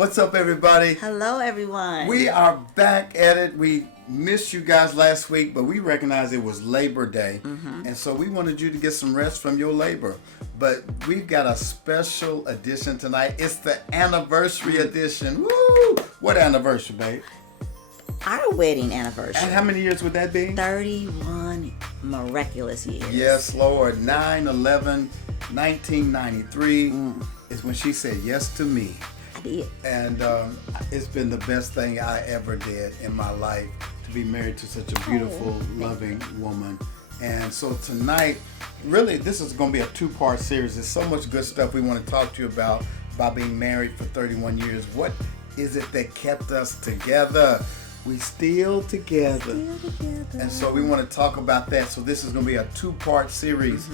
What's up, everybody? Hello, everyone. We are back at it. We missed you guys last week, but we recognized it was Labor Day. And so we wanted you to get some rest from your labor. But we've got a special edition tonight. It's the anniversary edition. Woo! What anniversary, babe? Our wedding anniversary. And how many years would that be? 31 miraculous years. Yes, Lord. 9/11/1993 is when she said yes to me. I did. And it's been the best thing I ever did in my life to be married to such a beautiful, loving woman. And so tonight, really, this is going to be a two-part series. There's so much good stuff we want to talk to you about being married for 31 years. What is it that kept us together? We still together. And so we want to talk about that. So this is going to be a two-part series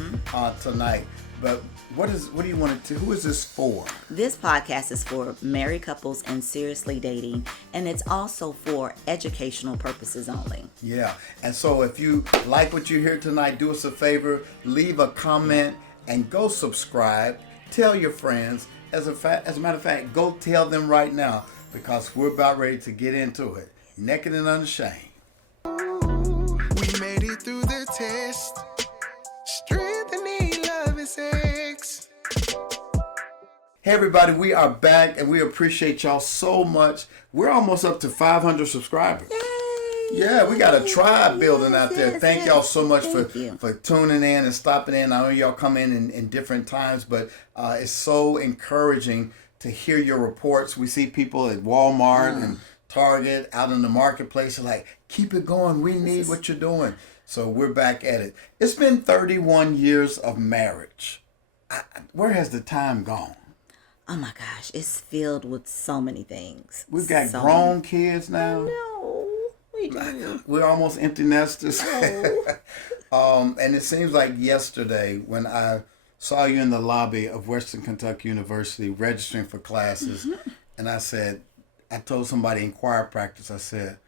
tonight. But what do you want to? Who is this for? This podcast is for married couples and seriously dating, and it's also for educational purposes only. Yeah. And so if you like what you hear tonight, do us a favor, leave a comment, and go subscribe. Tell your friends. As a matter of fact, go tell them right now, because we're about ready to get into it. Naked and Unashamed. We made it through the test. Strength and need, love and sex. Hey everybody, we are back and we appreciate y'all so much. We're almost up to 500 subscribers. Yay! Yeah, we got a tribe building out there. Yes, Thank y'all so much Thank you. for tuning in and stopping in. I know y'all come in different times, but it's so encouraging to hear your reports. We see people at Walmart and Target, out in the marketplace, are like, keep it going. We need what you're doing. So we're back at it. It's been 31 years of marriage. Where has the time gone? Oh my gosh, it's filled with so many things. We've got so grown kids now. No, we do. We're almost empty nesters. Oh. And it seems like yesterday when I saw you in the lobby of Western Kentucky University registering for classes, and I told somebody in choir practice, I said,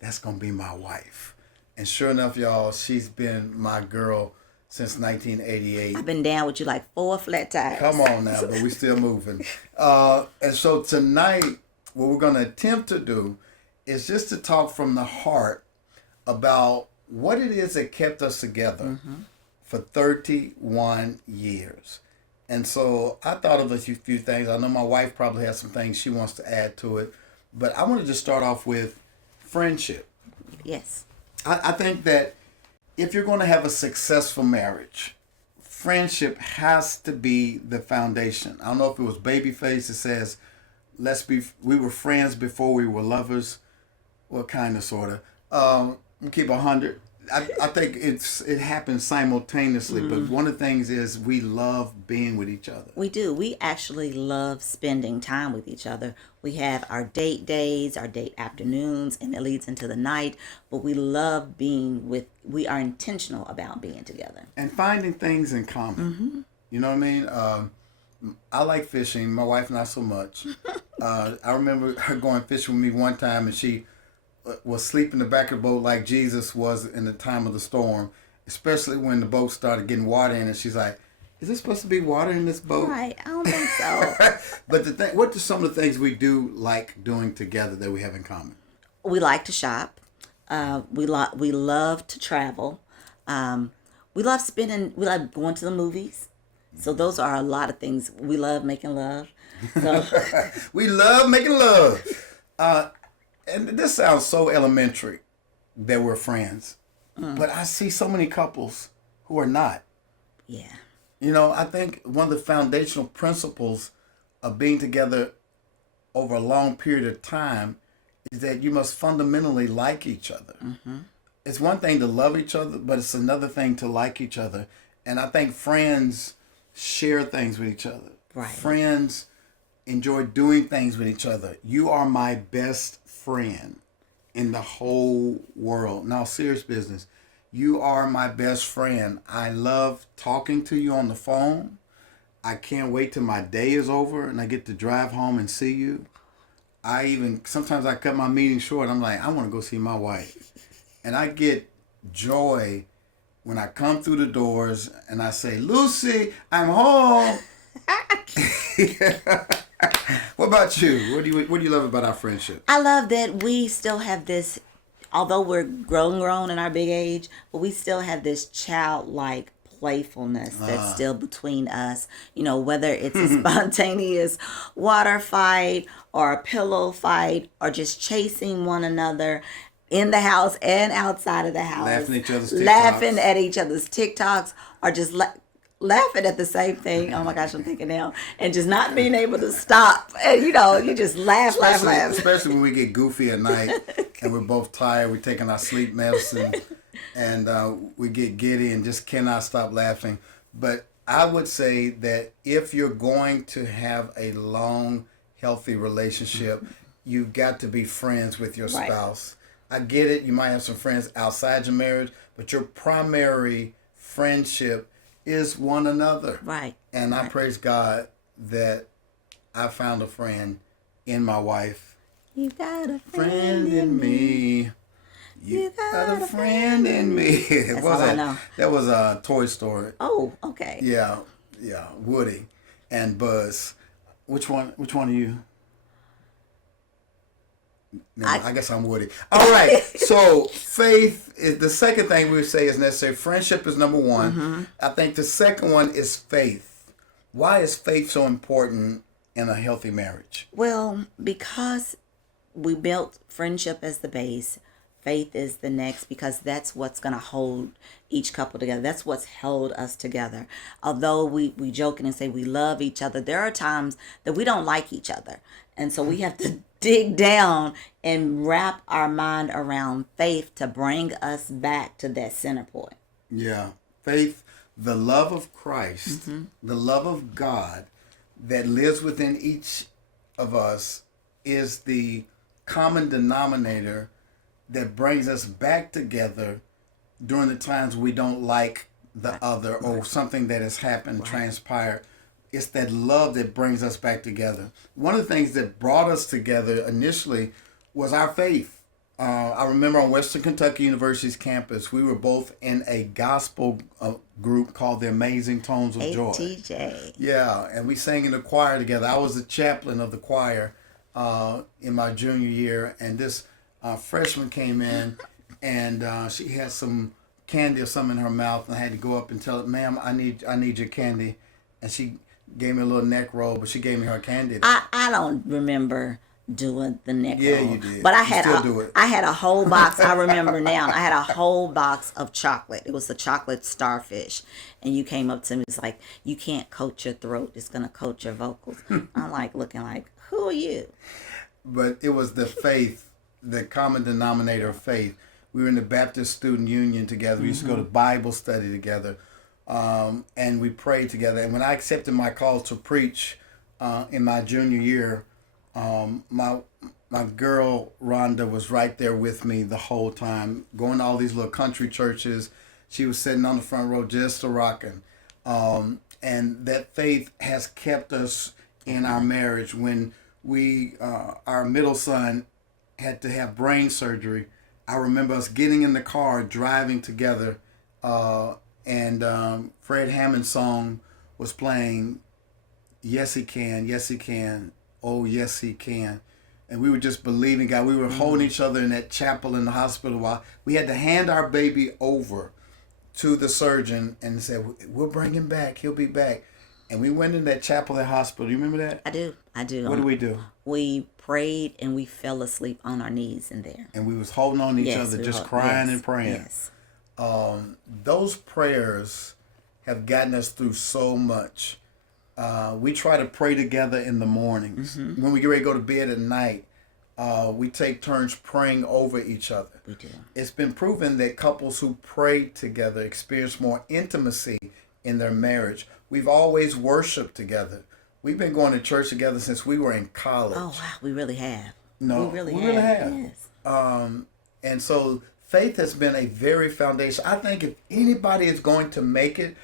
that's going to be my wife. And sure enough, y'all, she's been my girl since 1988. I've been down with you like 4 flat tires. Come on now, but we're still moving. And so tonight, what we're going to attempt to do is just to talk from the heart about what it is that kept us together for 31 years. And so I thought of a few things. I know my wife probably has some things she wants to add to it. But I want to just start off with friendship. Yes. I think that if you're going to have a successful marriage, friendship has to be the foundation. I don't know if it was Babyface that says, we were friends before we were lovers. Well, kind of, sort of. Keep 100. I think it happens simultaneously, but one of the things is we love being with each other. We do. We actually love spending time with each other. We have our date days, our date afternoons, and it leads into the night. But we love we are intentional about being together. And finding things in common. You know what I mean? I like fishing. My wife, not so much. I remember her going fishing with me one time, and she was asleep in the back of the boat like Jesus was in the time of the storm, especially when the boat started getting water in it. She's like, is there supposed to be water in this boat? Right, I don't think so. But what are some of the things we do like doing together that we have in common? We like to shop. We love to travel. We love going to the movies. So those are a lot of things. We love making love. So. We love making love. And this sounds so elementary that we're friends. But I see so many couples who are not. Yeah. You know, I think one of the foundational principles of being together over a long period of time is that you must fundamentally like each other. It's one thing to love each other, but it's another thing to like each other. And I think friends share things with each other. Right. Friends enjoy doing things with each other. You are my best friend in the whole world. Now, serious business. You are my best friend. I love talking to you on the phone. I can't wait till my day is over and I get to drive home and see you. Sometimes I cut my meeting short. I'm like, I want to go see my wife. And I get joy when I come through the doors and I say, Lucy, I'm home. What about you? What do you love about our friendship? I love that we still have this, although we're grown in our big age, but we still have this childlike playfulness that's still between us. Whether it's a spontaneous water fight or a pillow fight or just chasing one another in the house and outside of the house. Laughing at each other's TikToks. Laughing at each other's TikToks or just laughing at the same thing. Oh my gosh, I'm thinking now. And just not being able to stop. And you just laugh. Especially when we get goofy at night and we're both tired. We're taking our sleep medicine and we get giddy and just cannot stop laughing. But I would say that if you're going to have a long, healthy relationship, you've got to be friends with your spouse. I get it. You might have some friends outside your marriage, but your primary friendship is one another. Right. And I praise God that I found a friend in my wife. You got a Friend in me. You got a friend in me. That's all I know. That was a Toy Story. Oh, okay. Yeah. Woody and Buzz. Which one are you? No, I guess I'm Woody. All right. So faith is the second thing we would say is necessary. Friendship is number one. I think the second one is faith. Why is faith so important in a healthy marriage? Well, because we built friendship as the base, faith is the next, because that's what's going to hold each couple together. That's what's held us together. Although we joking and say we love each other, there are times that we don't like each other. And so we have to dig down and wrap our mind around faith to bring us back to that center point. Yeah. Faith, the love of Christ, the love of God that lives within each of us is the common denominator that brings us back together during the times we don't like the other or something that has happened, transpired. It's that love that brings us back together. One of the things that brought us together initially was our faith. I remember on Western Kentucky University's campus, we were both in a gospel group called the Amazing Tones of Joy. ATJ. Yeah, and we sang in the choir together. I was the chaplain of the choir in my junior year, and this freshman came in, and she had some candy or something in her mouth, and I had to go up and tell her, "Ma'am, I need your candy," and she gave me a little neck roll, but she gave me her candy. I don't remember doing the neck roll. Yeah, you did. But You still do it. I had a whole box. I remember now. I had a whole box of chocolate. It was the chocolate starfish. And you came up to me. It's like, you can't coat your throat. It's going to coat your vocals. I'm like looking like, who are you? But it was the faith, the common denominator of faith. We were in the Baptist Student Union together. We used to go to Bible study together. And we prayed together. And when I accepted my call to preach in my junior year, my girl Rhonda was right there with me the whole time, going to all these little country churches. She was sitting on the front row just a rocking. And that faith has kept us in our marriage. When our middle son had to have brain surgery, I remember us getting in the car, driving together, and Fred Hammond's song was playing, "Yes, He Can, Yes, He Can, Oh, Yes, He Can." And we were just believing God. We were holding each other in that chapel in the hospital while we had to hand our baby over to the surgeon and said, "We'll bring him back. He'll be back." And we went in that chapel at hospital. You remember that? I do. What did we do? We prayed and we fell asleep on our knees in there. And we was holding on to each other, just crying and praying. Yes. Those prayers have gotten us through so much. We try to pray together in the mornings. When we get ready to go to bed at night, we take turns praying over each other. We do. It's been proven that couples who pray together experience more intimacy in their marriage. We've always worshiped together. We've been going to church together since we were in college. Oh, wow. We really have. No, we really have. Yes. And so faith has been a very foundation. I think if anybody is going to make it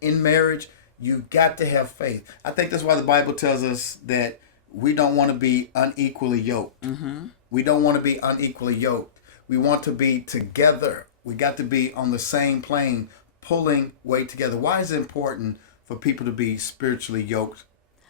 in marriage, you've got to have faith. I think that's why the Bible tells us that we don't want to be unequally yoked. We don't want to be unequally yoked. We want to be together. We got to be on the same plane, pulling weight together. Why is it important for people to be spiritually yoked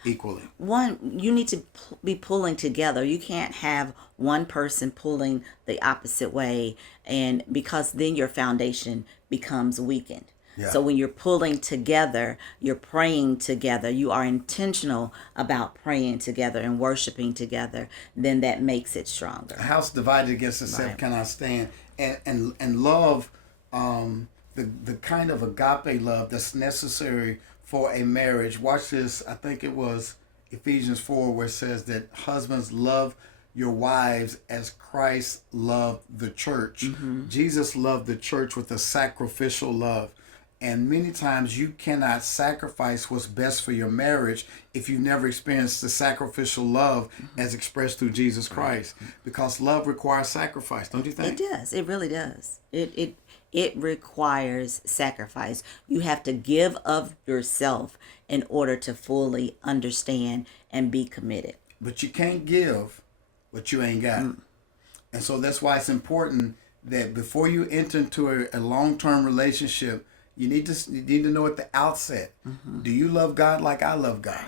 equally. You need to be pulling together. You can't have one person pulling the opposite way, and because then your foundation becomes weakened. Yeah. So when you're pulling together, you're praying together, you are intentional about praying together and worshiping together, then that makes it stronger. A house divided against itself Right. cannot stand. And love, the kind of agape love that's necessary for a marriage. Watch this. I think it was Ephesians 4 where it says that husbands love your wives as Christ loved the church. Jesus loved the church with a sacrificial love. And many times you cannot sacrifice what's best for your marriage if you've never experienced the sacrificial love as expressed through Jesus Christ. Because love requires sacrifice, don't you think? It does. It really does. It requires sacrifice. You have to give of yourself in order to fully understand and be committed. But you can't give what you ain't got. And so that's why it's important that before you enter into a long-term relationship, you need to know at the outset, do you love God like I love God?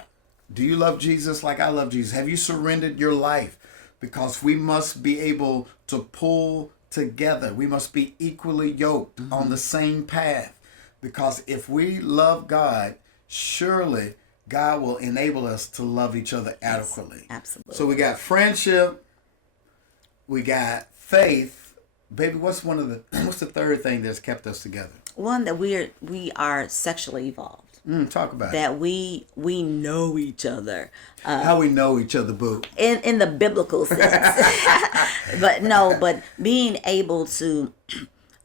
Do you love Jesus like I love Jesus? Have you surrendered your life? Because we must be able to pull together. We must be equally yoked on the same path. Because if we love God, surely God will enable us to love each other adequately. Absolutely. So we got friendship, we got faith. Baby, what's the third thing that's kept us together? One, that we are sexually evolved. Talk about it. That we know each other. How we know each other, boo. In the biblical sense. but being able to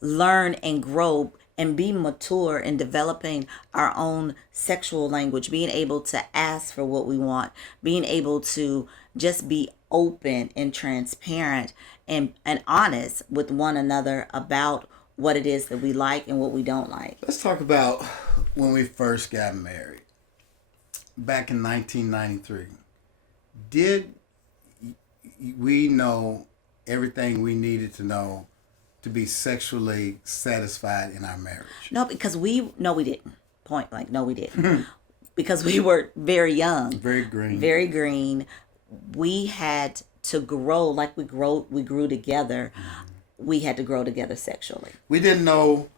learn and grow and be mature in developing our own sexual language, being able to ask for what we want, being able to just be open and transparent and honest with one another about what it is that we like and what we don't like. Let's talk about when we first got married back in 1993. Did we know everything we needed to know to be sexually satisfied in our marriage? No, because we didn't. Point blank, no, we didn't. Because we were very young. Very green. Very green. We had to grow like we grew together. We had to grow together sexually. We didn't know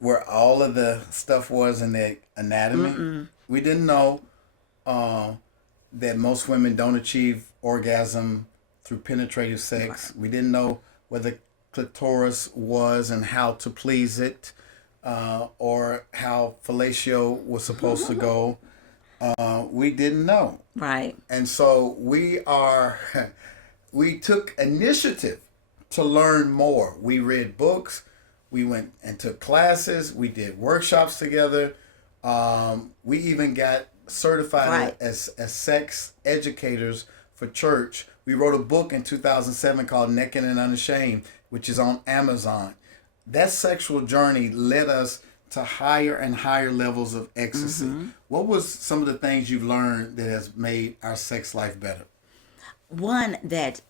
where all of the stuff was in the anatomy. We didn't know that most women don't achieve orgasm through penetrative sex. Right. We didn't know where the clitoris was and how to please it, or how fellatio was supposed to go. We didn't know. Right. And so we took initiative to learn more. We read books, we went and took classes, we did workshops together. We even got certified as sex educators for church. We wrote a book in 2007 called Naked and Unashamed, which is on Amazon. That sexual journey led us to higher and higher levels of ecstasy. What was some of the things you've learned that has made our sex life better? One, that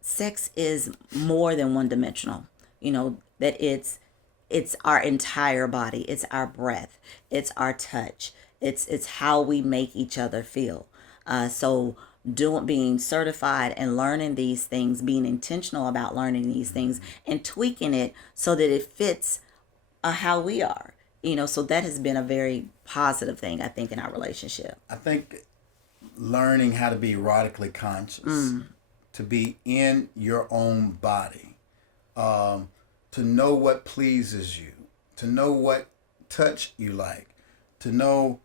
sex is more than one dimensional. You know, that it's our entire body. It's our breath. It's our touch. It's how we make each other feel. So being certified and learning these things, being intentional about learning these things and tweaking it so that it fits how we are. You know, so that has been a very positive thing, I think, in our relationship. I think learning how to be erotically conscious, to be in your own body, to know what pleases you, to know what touch you like, to know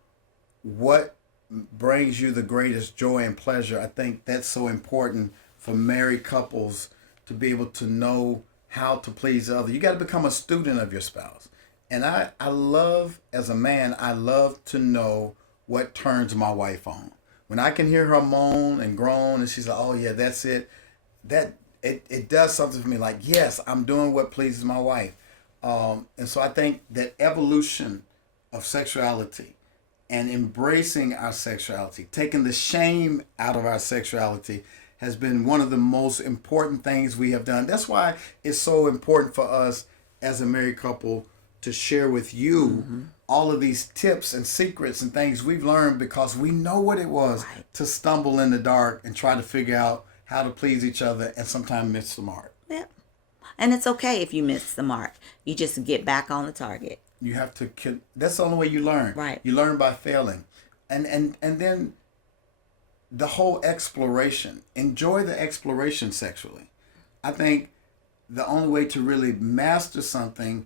what brings you the greatest joy and pleasure. I think that's so important for married couples to be able to know how to please the other. You got to become a student of your spouse. And I love, as a man, I love to know what turns my wife on. When I can hear her moan and groan and she's like, oh yeah, that's it. It does something for me. Like, yes, I'm doing what pleases my wife. And so I think that evolution of sexuality and embracing our sexuality, taking the shame out of our sexuality, has been one of the most important things we have done. That's why it's so important for us as a married couple to share with you all of these tips and secrets and things we've learned because we know what it was to stumble in the dark and try to figure out how to please each other and sometimes miss the mark. Yeah. And it's okay if you miss the mark. You just get back on the target. You have to, that's the only way you learn. Right. You learn by failing. And then the whole exploration. Enjoy the exploration sexually. I think the only way to really master something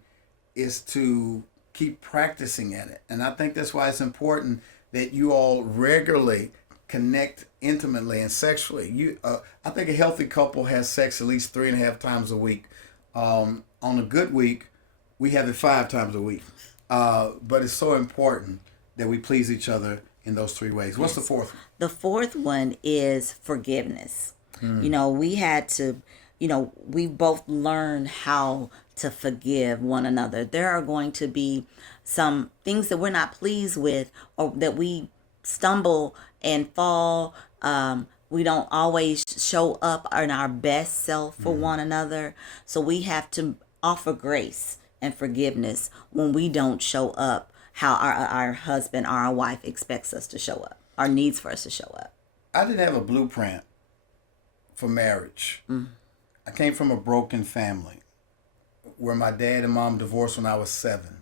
is to keep practicing at it. And I think that's why it's important that you all regularly connect intimately and sexually. I think a healthy couple has sex at least 3.5 times a week. On a good week, we have it 5 times a week. But it's so important that we please each other in those 3 ways. What's the fourth one? The fourth one is forgiveness. You know, we had to, we both learned how to forgive one another. There are going to be some things that we're not pleased with or that we stumble and fall. We don't always show up in our best self for one another. So we have to offer grace and forgiveness when we don't show up how our husband or our wife expects us to show up, or needs for us to show up. I didn't have a blueprint for marriage. I came from a broken family where my dad and mom divorced when I was 7.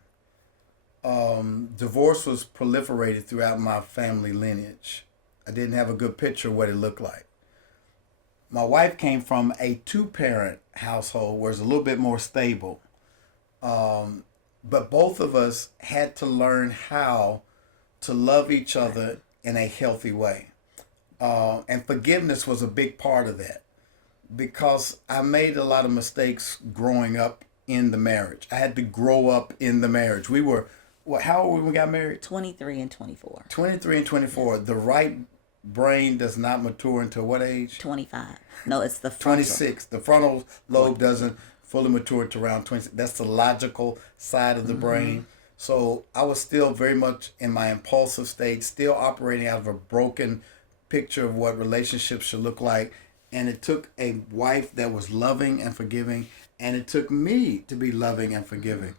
Divorce was proliferated throughout my family lineage. I didn't have a good picture of what it looked like. My wife came from a 2-parent household where it's a little bit more stable. But both of us had to learn how to love each other in a healthy way. And forgiveness was a big part of that because I made a lot of mistakes growing up in the marriage. I had to grow up in the marriage. We were, how old when we got married? 23 and 24. 23 and 24. The right brain does not mature until what age? 25. No, it's the frontal. 26. The frontal lobe doesn't fully mature to around 20. That's the logical side of the brain. So I was still very much in my impulsive state, still operating out of a broken picture of what relationships should look like. And it took a wife that was loving and forgiving, and it took me to be loving and forgiving.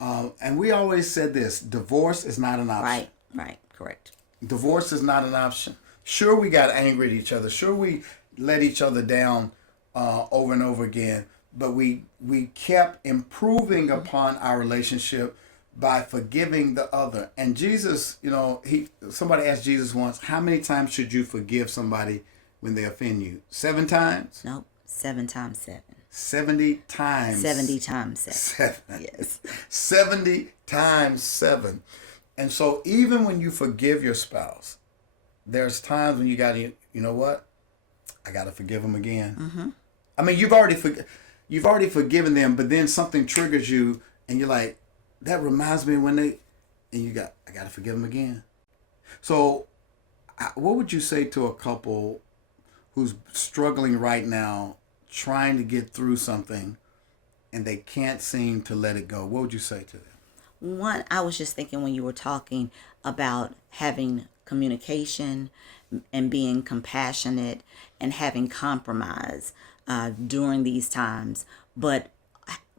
And we always said this, divorce is not an option. Right, correct. Divorce is not an option. Sure, we got angry at each other. Sure, we let each other down over and over again. But we kept improving upon our relationship by forgiving the other. And Jesus, somebody asked Jesus once, how many times should you forgive somebody when they offend you? 7 times? Nope, 7 times 7. 70 times. 70 times 7. 7. Yes. 70 times 7. And so even when you forgive your spouse, there's times when you got to, you know what? I got to forgive them again. I mean, you've already forgiven them, but then something triggers you and you're like, that reminds me when I got to forgive them again. So what would you say to a couple who's struggling right now, trying to get through something and they can't seem to let it go? What would you say to them? One, I was just thinking when you were talking about having communication and being compassionate and having compromise during these times. But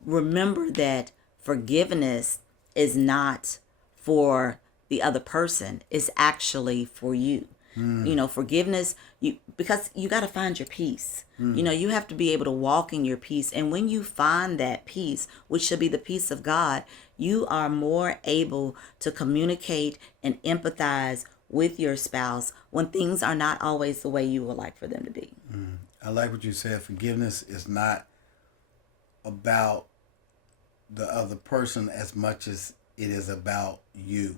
remember that forgiveness is not for the other person. It's actually for you. Forgiveness, because you got to find your peace. You have to be able to walk in your peace. And when you find that peace, which should be the peace of God, you are more able to communicate and empathize with your spouse when things are not always the way you would like for them to be. I like what you said. Forgiveness is not about the other person as much as it is about you.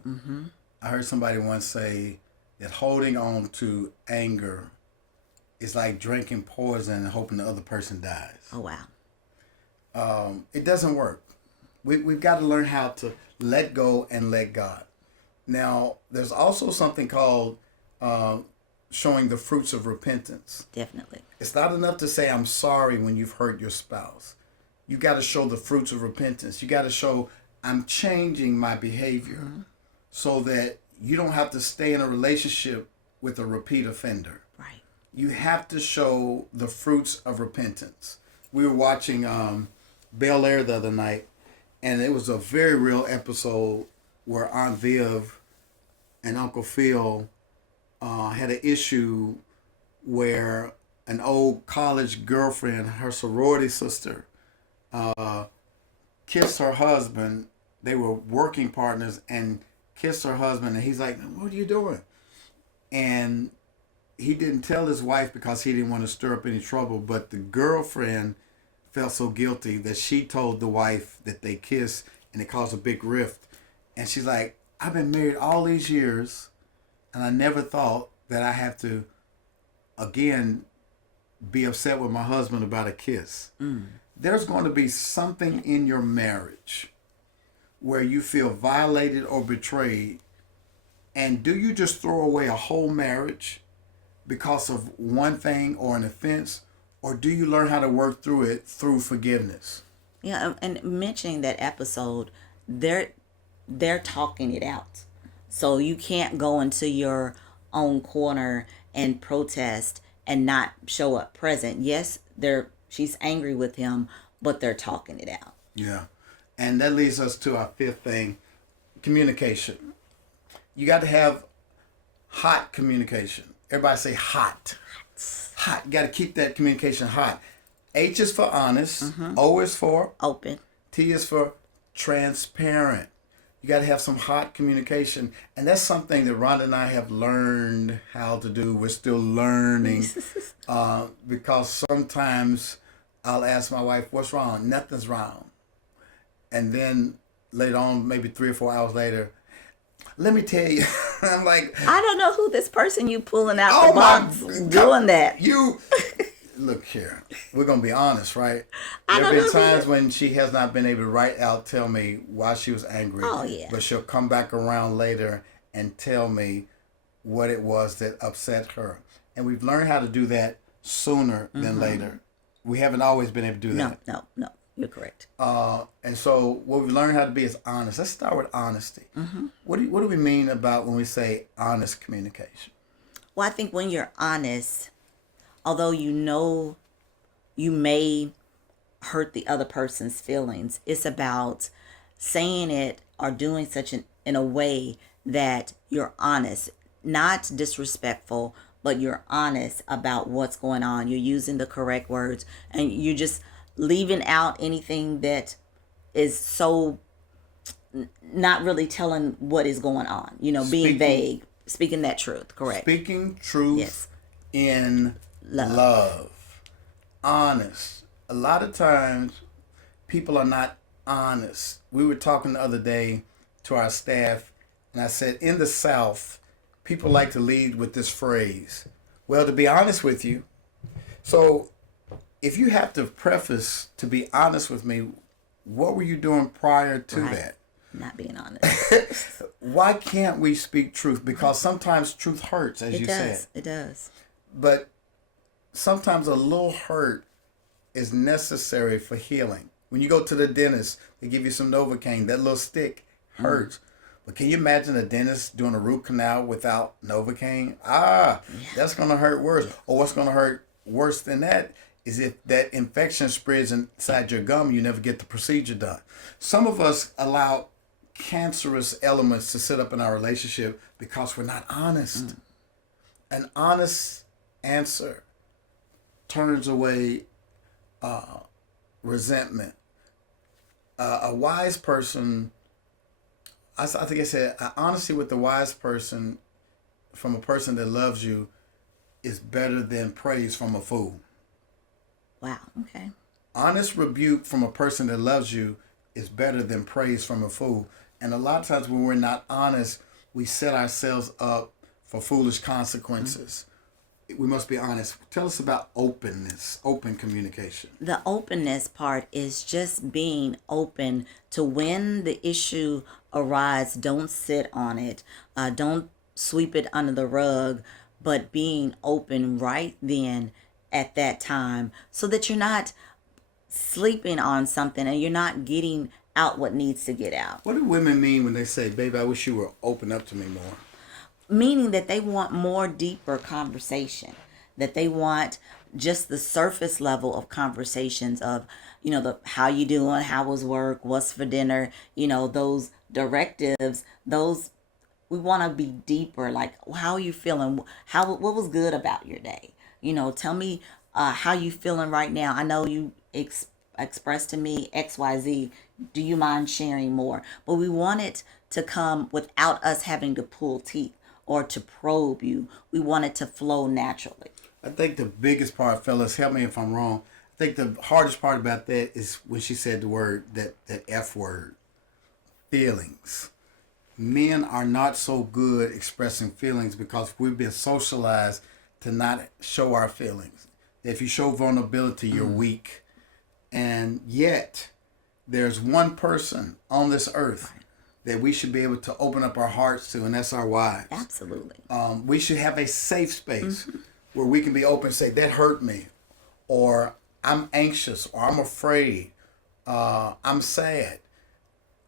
I heard somebody once say that holding on to anger is like drinking poison and hoping the other person dies. Oh, wow. It doesn't work. We've got to learn how to let go and let God. Now, there's also something called showing the fruits of repentance. Definitely. It's not enough to say, I'm sorry when you've hurt your spouse. You got to show the fruits of repentance. You got to show, I'm changing my behavior so that you don't have to stay in a relationship with a repeat offender. Right. You have to show the fruits of repentance. We were watching Bel Air the other night, And it was a very real episode where Aunt Viv and Uncle Phil had an issue where an old college girlfriend, her sorority sister, kissed her husband. They were working partners and kissed her husband. And he's like, "What are you doing?" And he didn't tell his wife because he didn't want to stir up any trouble. But the girlfriend felt so guilty that she told the wife that they kissed, and it caused a big rift. And she's like, "I've been married all these years, and I never thought that I have to, again, be upset with my husband about a kiss." There's going to be something in your marriage where you feel violated or betrayed. And do you just throw away a whole marriage because of one thing or an offense? Or do you learn how to work through it through forgiveness? Yeah, and mentioning that episode, they're talking it out. So you can't go into your own corner and protest and not show up present. Yes, she's angry with him, but they're talking it out. Yeah. And that leads us to our fifth thing, communication. You got to have hot communication. Everybody say hot. Hot. You got to keep that communication hot. H is for honest. O is for open. T is for transparent. You got to have some hot communication. And that's something that Rhonda and I have learned how to do. We're still learning because sometimes I'll ask my wife, "What's wrong?" "Nothing's wrong." And then later on, maybe 3 or 4 hours later, "Let me tell you." I'm like, I don't know who this person you pulling out the box doing that. You look here. We're gonna be honest, right? I There don't have been know times when she has not been able to write out, tell me why she was angry. Oh, yeah. But she'll come back around later and tell me what it was that upset her. And we've learned how to do that sooner than later. We haven't always been able to do that. No. You're correct. And so what we've learned how to be is honest. Let's start with honesty. What do we mean about when we say honest communication? Well, I think when you're honest, although you know you may hurt the other person's feelings, it's about saying it or doing in a way that you're honest, not disrespectful, but you're honest about what's going on. You're using the correct words, and you're just leaving out anything that is so not really telling what is going on. Being vague, speaking that truth. Correct. Speaking truth in love. Honest. A lot of times people are not honest. We were talking the other day to our staff, and I said, in the South, people like to lead with this phrase, "Well, to be honest with you." So if you have to preface to be honest with me, what were you doing prior to that? Not being honest. Why can't we speak truth? Because sometimes truth hurts, as you said. It does. But sometimes a little hurt is necessary for healing. When you go to the dentist, they give you some Novocaine. That little stick hurts. But can you imagine a dentist doing a root canal without Novocaine? That's going to hurt worse. Or what's going to hurt worse than that is if that infection spreads inside your gum, you never get the procedure done. Some of us allow cancerous elements to sit up in our relationship because we're not honest. An honest answer turns away resentment. A wise person, I think I said, honesty with the wise person from a person that loves you is better than praise from a fool. Wow. Okay. Honest rebuke from a person that loves you is better than praise from a fool. And a lot of times when we're not honest, we set ourselves up for foolish consequences. We must be honest. Tell us about openness, open communication. The openness part is just being open to when the issue arises. Don't sit on it. Don't sweep it under the rug, but being open right then at that time so that you're not sleeping on something and you're not getting out what needs to get out. What do women mean when they say, "Baby, I wish you would open up to me more"? Meaning that they want more deeper conversation, that they want just the surface level of conversations of, the how you doing, how was work, what's for dinner, those directives, those we want to be deeper. Like, how are you feeling? What was good about your day? Tell me how you feeling right now. I know you expressed to me XYZ. Do you mind sharing more? But we want it to come without us having to pull teeth or to probe you. We want it to flow naturally. I think the biggest part, fellas, help me if I'm wrong. I think the hardest part about that is when she said the word, that F word, feelings. Men are not so good expressing feelings because we've been socialized to not show our feelings. If you show vulnerability, you're weak. And yet, there's one person on this earth that we should be able to open up our hearts to, and that's our wives. Absolutely. We should have a safe space where we can be open and say, that hurt me, or I'm anxious, or I'm afraid, I'm sad.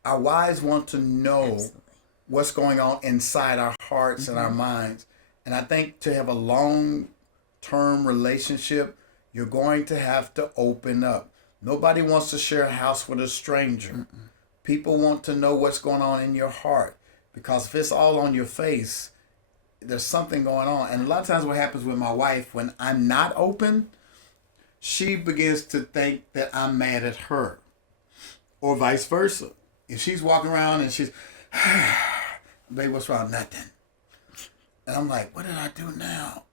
Our wives want to know Absolutely. what's going on inside our hearts and our minds. And I think to have a long-term relationship, you're going to have to open up. Nobody wants to share a house with a stranger. People want to know what's going on in your heart, because if it's all on your face, there's something going on. And a lot of times what happens with my wife, when I'm not open, she begins to think that I'm mad at her, or vice versa. If she's walking around and she's, babe, what's wrong? Nothing. And I'm like, what did I do now?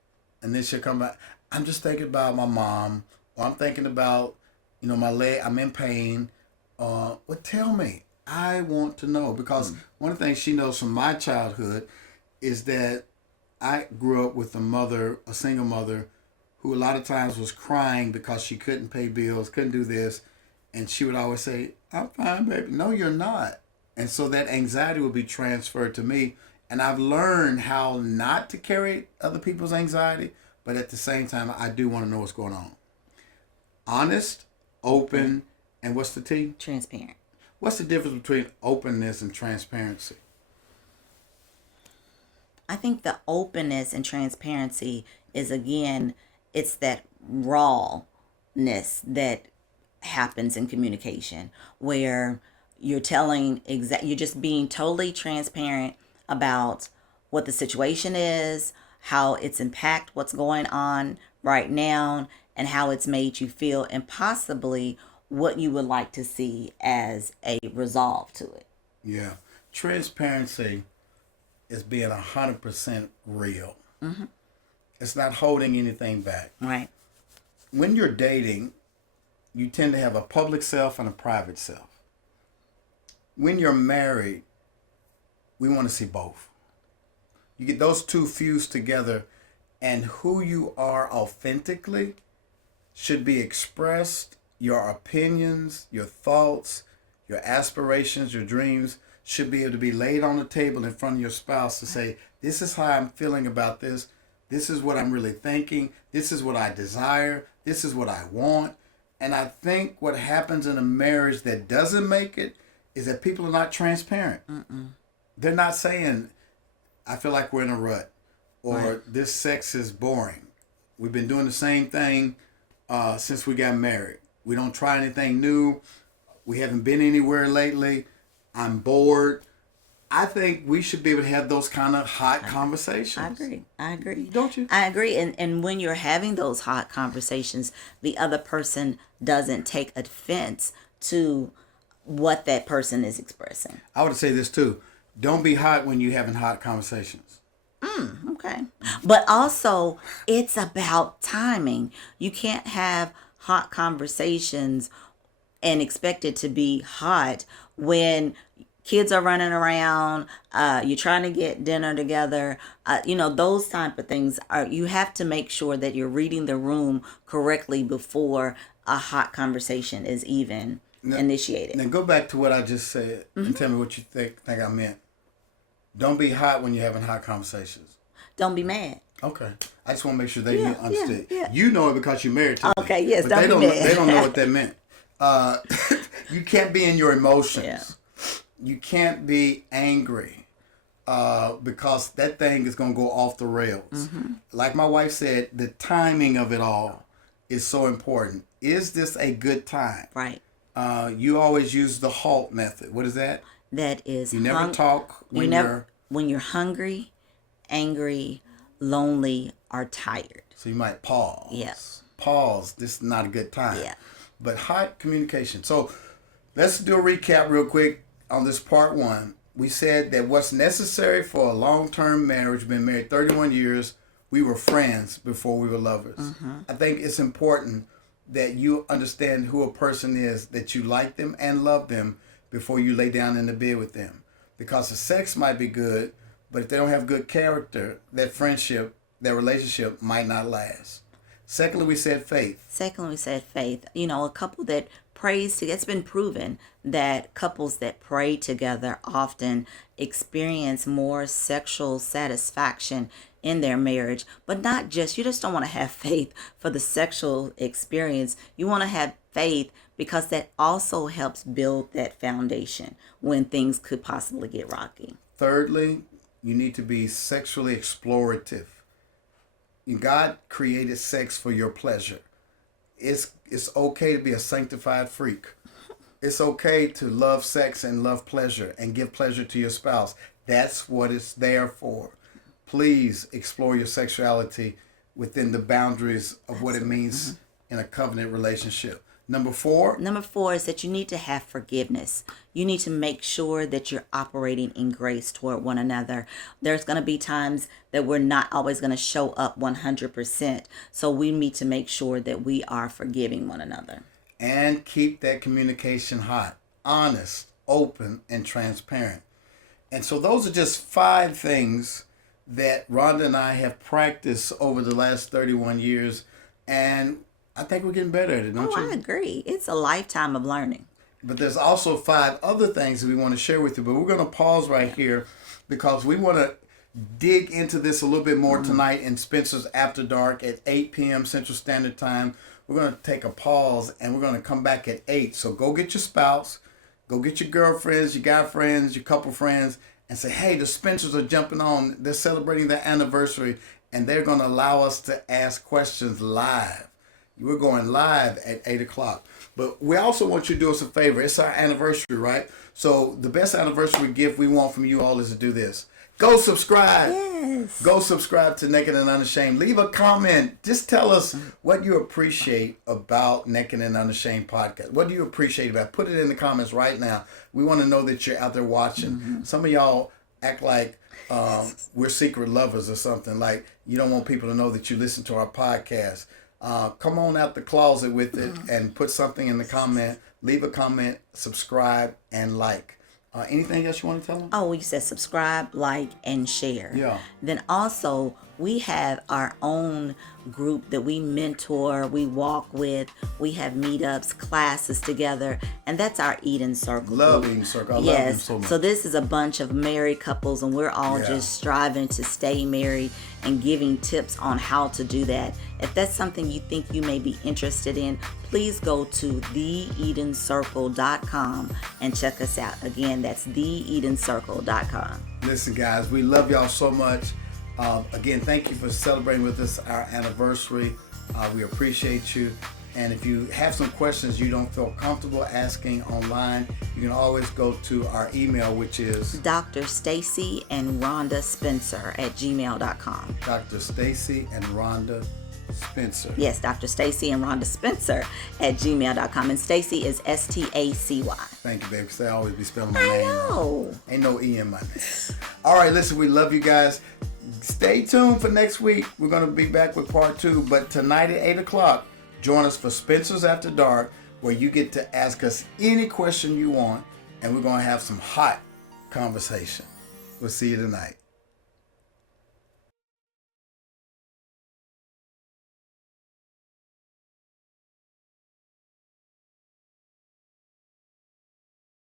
And then she'll come back, I'm just thinking about my mom, or I'm thinking about, my leg, I'm in pain. Well, tell me. I want to know, because one of the things she knows from my childhood is that I grew up with a single mother, who a lot of times was crying because she couldn't pay bills, couldn't do this. And she would always say, I'm fine, baby. No, you're not. And so that anxiety would be transferred to me. And I've learned how not to carry other people's anxiety, but at the same time, I do want to know what's going on. Honest, open, and what's the T? Transparent. What's the difference between openness and transparency? I think the openness and transparency is, again, it's that rawness that happens in communication, where you're you're just being totally transparent about what the situation is, how it's impact what's going on right now, and how it's made you feel, and possibly what you would like to see as a resolve to it. Yeah. Transparency is being 100% real. It's not holding anything back. Right. When you're dating, you tend to have a public self and a private self. When you're married, we want to see both. You get those two fused together, and who you are authentically should be expressed. Your opinions, your thoughts, your aspirations, your dreams should be able to be laid on the table in front of your spouse to say, this is how I'm feeling about this. This is what I'm really thinking. This is what I desire. This is what I want. And I think what happens in a marriage that doesn't make it is that people are not transparent. They're not saying, I feel like we're in a rut, or this sex is boring. We've been doing the same thing since we got married. We don't try anything new. We haven't been anywhere lately. I'm bored. I think we should be able to have those kind of hot conversations. I agree. Don't you? I agree. And when you're having those hot conversations, the other person doesn't take offense to what that person is expressing. I would say this too. Don't be hot when you're having hot conversations. Okay. But also, it's about timing. You can't have hot conversations and expect it to be hot when kids are running around, you're trying to get dinner together, those type of things. You have to make sure that you're reading the room correctly before a hot conversation is even initiated. Now go back to what I just said and tell me what you think I meant. Don't be hot when you're having hot conversations. Don't be mad. Okay. I just want to make sure they understood. Yeah. You know it because you're married to me. Okay, yes, but don't be mad. They don't know what that meant. You can't be in your emotions. Yeah. You can't be angry because that thing is going to go off the rails. Like my wife said, the timing of it all. is so important. Is this a good time? Right. You always use the HALT method. What is that? That is You never talk when you're... when you're hungry, angry, lonely, or tired. So you might pause. Yeah. Pause. This is not a good time. Yeah. But hot communication. So let's do a recap real quick on this part one. We said that what's necessary for a long-term marriage, been married 31 years, we were friends before we were lovers. I think it's important that you understand who a person is, that you like them and love them before you lay down in the bed with them. Because the sex might be good, but if they don't have good character, that friendship, that relationship might not last. Secondly, we said faith. Secondly, we said faith. You know, a couple that prays together, it's been proven that couples that pray together often experience more sexual satisfaction in their marriage. But not just, you just don't want to have faith for the sexual experience. You want to have faith because that also helps build that foundation when things could possibly get rocky. Thirdly, you need to be sexually explorative. God created sex for your pleasure. It's okay to be a sanctified freak. It's okay to love sex and love pleasure and give pleasure to your spouse. That's what it's there for. Please explore your sexuality within the boundaries of what it means in a covenant relationship. Number four is that you need to have forgiveness. You need to make sure that you're operating in grace toward one another. There's going to be times that we're not always going to show up 100%. So we need to make sure that we are forgiving one another. And keep that communication hot, honest, open, and transparent. And so those are just 5 things that Rhonda and I have practiced over the last 31 years. And I think we're getting better at it, don't you? I agree. It's a lifetime of learning. But there's also 5 other things that we want to share with you. But we're going to pause right here because we want to dig into this a little bit more tonight in Spencer's After Dark at 8 p.m. Central Standard Time. We're going to take a pause and we're going to come back at 8. So go get your spouse, go get your girlfriends, your guy friends, your couple friends, and say, hey, the Spencers are jumping on. They're celebrating their anniversary, and they're going to allow us to ask questions live. We're going live at 8 o'clock. But we also want you to do us a favor. It's our anniversary, right? So the best anniversary gift we want from you all is to do this. Go subscribe. Yes. Go subscribe to Naked and Unashamed. Leave a comment. Just tell us what you appreciate about Naked and Unashamed podcast. What do you appreciate about it? Put it in the comments right now. We want to know that you're out there watching. Some of y'all act like we're secret lovers or something. Like you don't want people to know that you listen to our podcast. Come on out the closet with it and put something in the comment. Leave a comment, subscribe, and like. Anything else you want to tell them? Oh, you said subscribe, like, and share. Yeah. Then also, we have our own group that we mentor, we walk with, we have meetups, classes together, and that's our Eden Circle. Love group. Eden Circle. I love them so much. So this is a bunch of married couples, and we're all just striving to stay married and giving tips on how to do that. If that's something you think you may be interested in, please go to theedencircle.com and check us out. Again, that's theedencircle.com. Listen, guys, we love y'all so much. Again, thank you for celebrating with us our anniversary. We appreciate you. And if you have some questions you don't feel comfortable asking online, you can always go to our email, which is Dr. Stacy and Rhonda Spencer at gmail.com. Dr. Stacy and Rhonda Spencer. Yes, Dr. Stacy and Rhonda Spencer at gmail.com. And Stacy is Stacy. Thank you, baby, because they always be spelling my I name. know. Ain't no E in my name. All right, listen, we love you guys. Stay tuned for next week. We're going to be back with part 2. But tonight at 8 o'clock, join us for Spencer's After Dark, where you get to ask us any question you want, and we're going to have some hot conversation. We'll see you tonight.